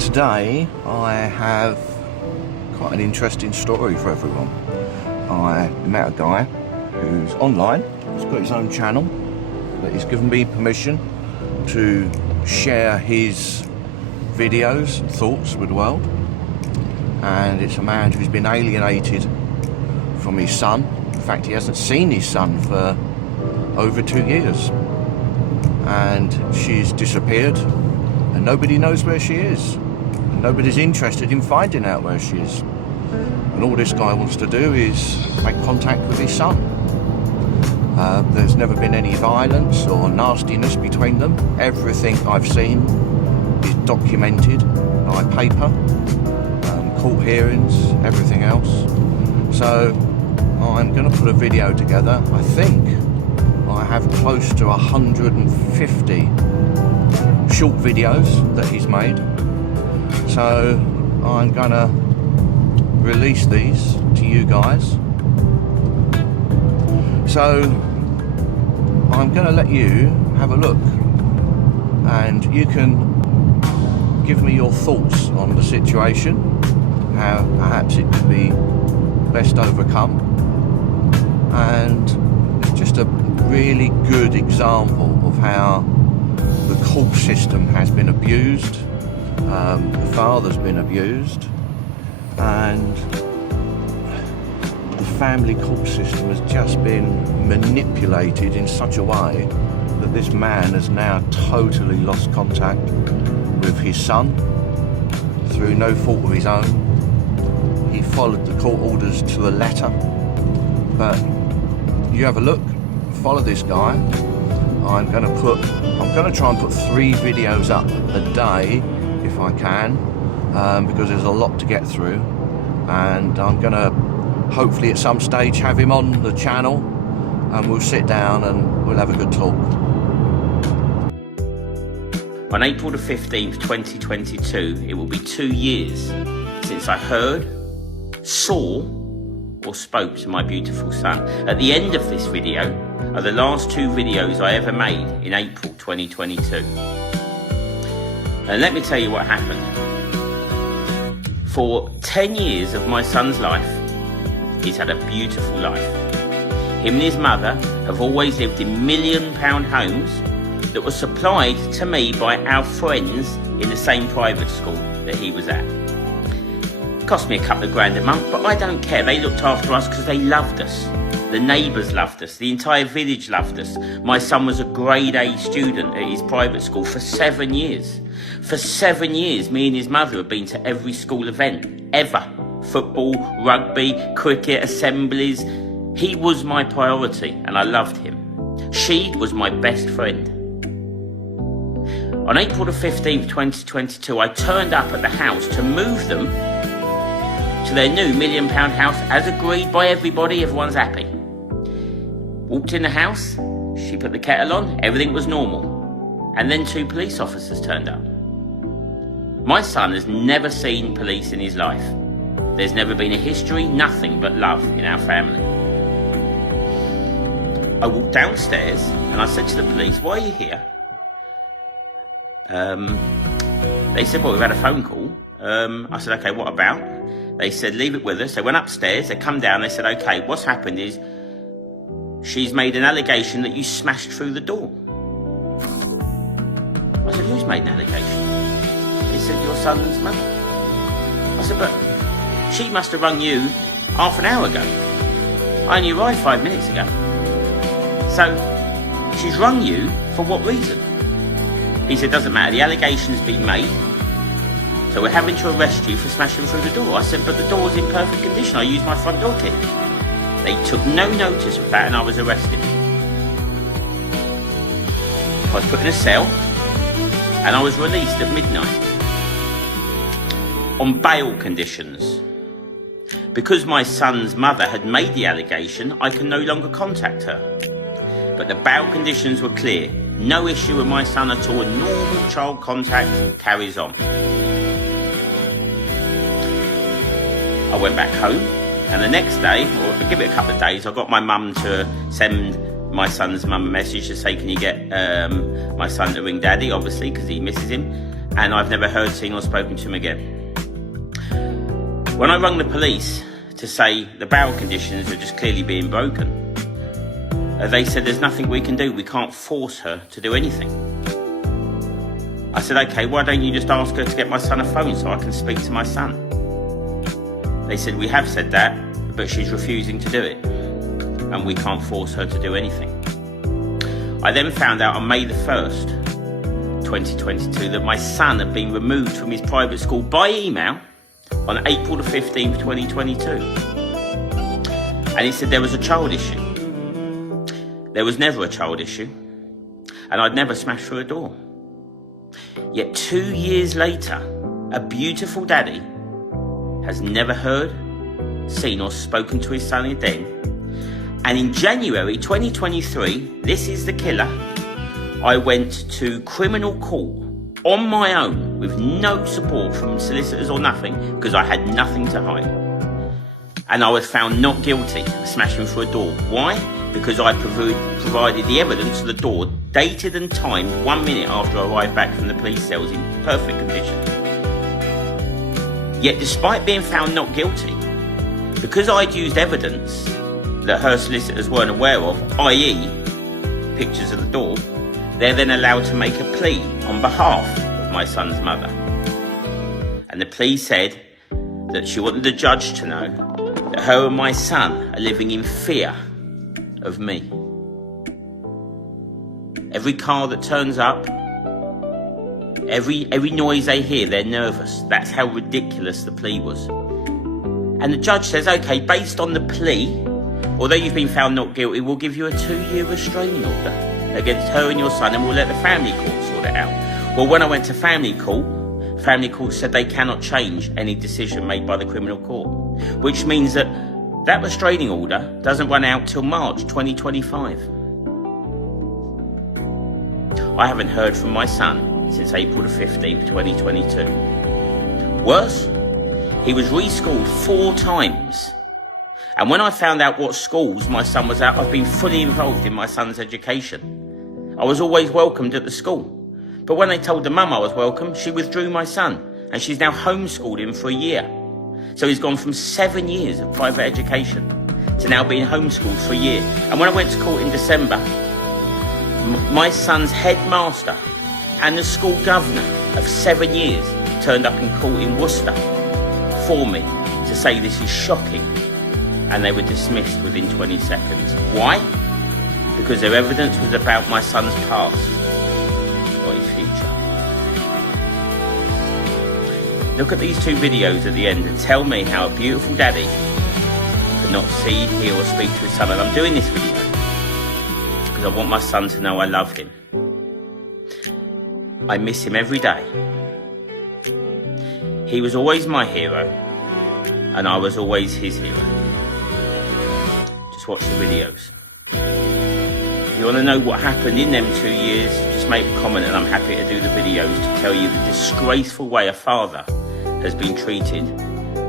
Today I have quite an interesting story for everyone. I met a guy who's online, he's got his own channel, but he's given me permission to share his videos and thoughts with the world. And it's a man who's been alienated from his son. In fact, he hasn't seen his son for over 2 years. And she's disappeared and nobody knows where she is. And nobody's interested in finding out where she is. And all this guy wants to do is make contact with his son. There's never been any violence or nastiness between them. Everything I've seen is documented by paper, court hearings, everything else. So I'm going to put a video together. I think I have close to 150 short videos that he's made. So I'm going to release these to you guys. So I'm going to let you have a look and you can give me your thoughts on the situation, how perhaps it could be best overcome. And it's just a really good example of how the court system has been abused, the father's been abused, and the family court system has just been manipulated in such a way that this man has now totally lost contact with his son through no fault of his own. He followed the court orders to the letter, but you have a look, follow this guy. I'm going to try and put 3 videos up a day if I can, because there's a lot to get through, and I'm going to hopefully at some stage have him on the channel and we'll sit down and we'll have a good talk. On April the 15th, 2022, it will be 2 years since I heard, saw or spoke to my beautiful son. At the end of this video are the last 2 videos I ever made in April 2022. And let me tell you what happened. For 10 years of my son's life, he's had a beautiful life. Him and his mother have always lived in £1 million homes that were supplied to me by our friends in the same private school that he was at. It cost me a couple of grand a month, but I don't care. They looked after us because they loved us. The neighbours loved us. The entire village loved us. My son was a grade A student at his private school for 7 years. For 7 years, me and his mother have been to every school event, ever. Football, rugby, cricket, assemblies. He was my priority and I loved him. She was my best friend. On April the 15th, 2022, I turned up at the house to move them to their new £1 million house, as agreed by everybody. Everyone's happy. Walked in the house, she put the kettle on, everything was normal. And then 2 police officers turned up. My son has never seen police in his life. There's never been a history, nothing but love in our family. I walked downstairs and I said to the police, "Why are you here?" They said, "Well, we've had a phone call." I said, "Okay, what about?" They said, "Leave it with us." They went upstairs, they come down, they said, "Okay, what's happened is she's made an allegation that you smashed through the door." I said, "Who's made an allegation?" They said, "Your son's mother." I said, "But she must have rung you half an hour ago. I only arrived 5 minutes ago. So she's rung you for what reason?" He said, "Doesn't matter, the allegation's been made, so we're having to arrest you for smashing through the door." I said, "But the door's in perfect condition, I used my front door key." They took no notice of that and I was arrested. I was put in a cell and I was released at midnight on bail conditions. Because my son's mother had made the allegation, I can no longer contact her. But the bail conditions were clear. No issue with my son at all. Normal child contact carries on. I went back home, and the next day, or give it a couple of days, I got my mum to send my son's mum a message to say, "Can you get my son to ring daddy?" Obviously, because he misses him. and I've never heard, seen or spoken to him again. When I rang the police to say the bail conditions are just clearly being broken, they said there's nothing we can do, we can't force her to do anything. I said, okay, why don't you just ask her to get my son a phone so I can speak to my son? They said, we have said that, but she's refusing to do it, and we can't force her to do anything. I then found out on May the 1st, 2022, that my son had been removed from his private school by email on April the 15th, 2022. And he said there was a child issue. There was never a child issue, and I'd never smashed through a door. Yet 2 years later, a beautiful daddy has never heard, seen or spoken to his son again. And in January 2023, this is the killer, I went to criminal court on my own with no support from solicitors or nothing, because I had nothing to hide. And I was found not guilty of smashing through a door. Why? Because I provided the evidence of the door, dated and timed 1 minute after I arrived back from the police cells in perfect condition. Yet despite being found not guilty, because I'd used evidence that her solicitors weren't aware of, i.e. pictures of the door, they're then allowed to make a plea on behalf of my son's mother. And the plea said that she wanted the judge to know that her and my son are living in fear of me. Every car that turns up, every noise they hear, they're nervous. That's how ridiculous the plea was. And the judge says, okay, based on the plea, although you've been found not guilty, we'll give you a 2-year restraining order against her and your son, and we'll let the family court sort it out. Well, when I went to family court said they cannot change any decision made by the criminal court, which means that that restraining order doesn't run out till March 2025. I haven't heard from my son since April the 15th, 2022. Worse, he was reschooled 4 times. And when I found out what schools my son was at, I've been fully involved in my son's education. I was always welcomed at the school. But when they told the mum I was welcome, she withdrew my son, and she's now homeschooled him for a year. So he's gone from 7 years of private education to now being homeschooled for a year. And when I went to court in December, my son's headmaster and the school governor of 7 years turned up in court in Worcester for me to say this is shocking, and they were dismissed within 20 seconds. Why? Because their evidence was about my son's past, not his future. Look at these 2 videos at the end and tell me how a beautiful daddy could not see, hear or speak to his son. And I'm doing this video because I want my son to know I love him. I miss him every day. He was always my hero, and I was always his hero. Just watch the videos. If you want to know what happened in them 2 years, just make a comment and I'm happy to do the videos to tell you the disgraceful way a father has been treated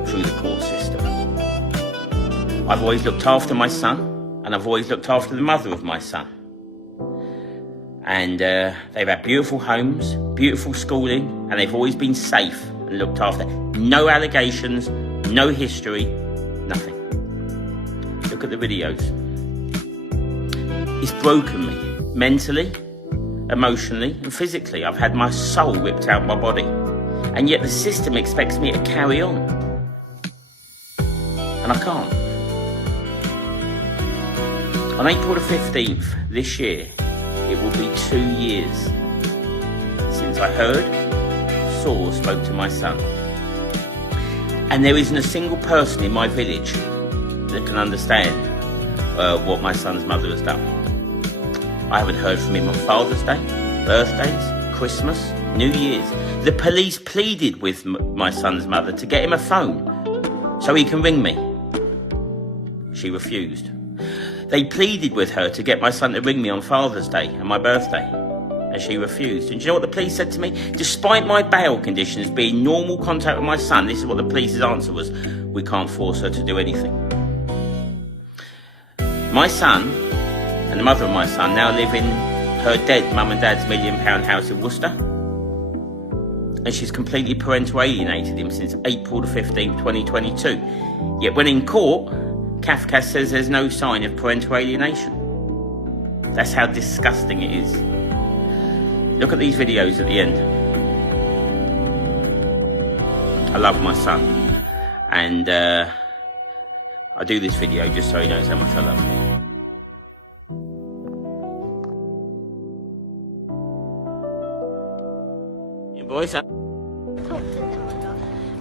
through the court system. I've always looked after my son, and I've always looked after the mother of my son. And they've had beautiful homes, beautiful schooling, and they've always been safe and looked after. No allegations, no history, nothing. Look at the videos. It's broken me, mentally, emotionally, and physically. I've had my soul ripped out my body. And yet the system expects me to carry on. And I can't. On April the 15th this year, it will be 2 years since I heard, saw or spoke to my son. And there isn't a single person in my village that can understand what my son's mother has done. I haven't heard from him on Father's Day, birthdays, Christmas, New Year's. The police pleaded with my son's mother to get him a phone so he can ring me. She refused. They pleaded with her to get my son to ring me on Father's Day and my birthday, and she refused. And do you know what the police said to me? Despite my bail conditions being normal contact with my son, this is what the police's answer was: we can't force her to do anything. My son and the mother of my son now live in her dead mum and dad's £1 million house in Worcester. and she's completely parental alienated him since April the 15th, 2022. Yet when in court, Kafka says there's no sign of parental alienation. That's how disgusting it is. Look at these videos at the end. I love my son, and I do this video just so he knows how much I love him.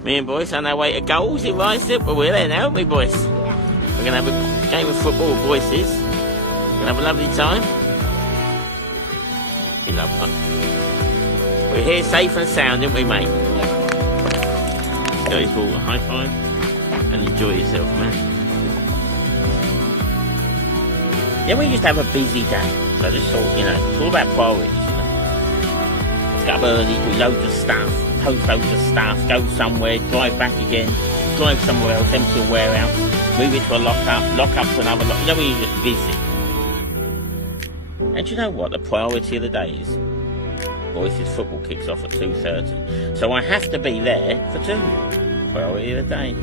Me and boys on our way to goals in Ryslip, but we're there now, aren't we, boys? Yeah. We're going to have a game of football, boys. We're going to have a lovely time. We love fun. We're here safe and sound, aren't we, mate? Yeah. Guys, all high five and enjoy yourself, man. Yeah, we used to have a busy day, so I just thought, you know, it's all about priorities, you know. Get up early, do loads of stuff. Post loads of stuff, go somewhere, drive back again, drive somewhere else, empty a warehouse, move it to a lock up to another lock. You know, when you're just busy. And you know what the priority of the day is? Boys' football kicks off at 2:30. So I have to be there for 2. Priority of the day.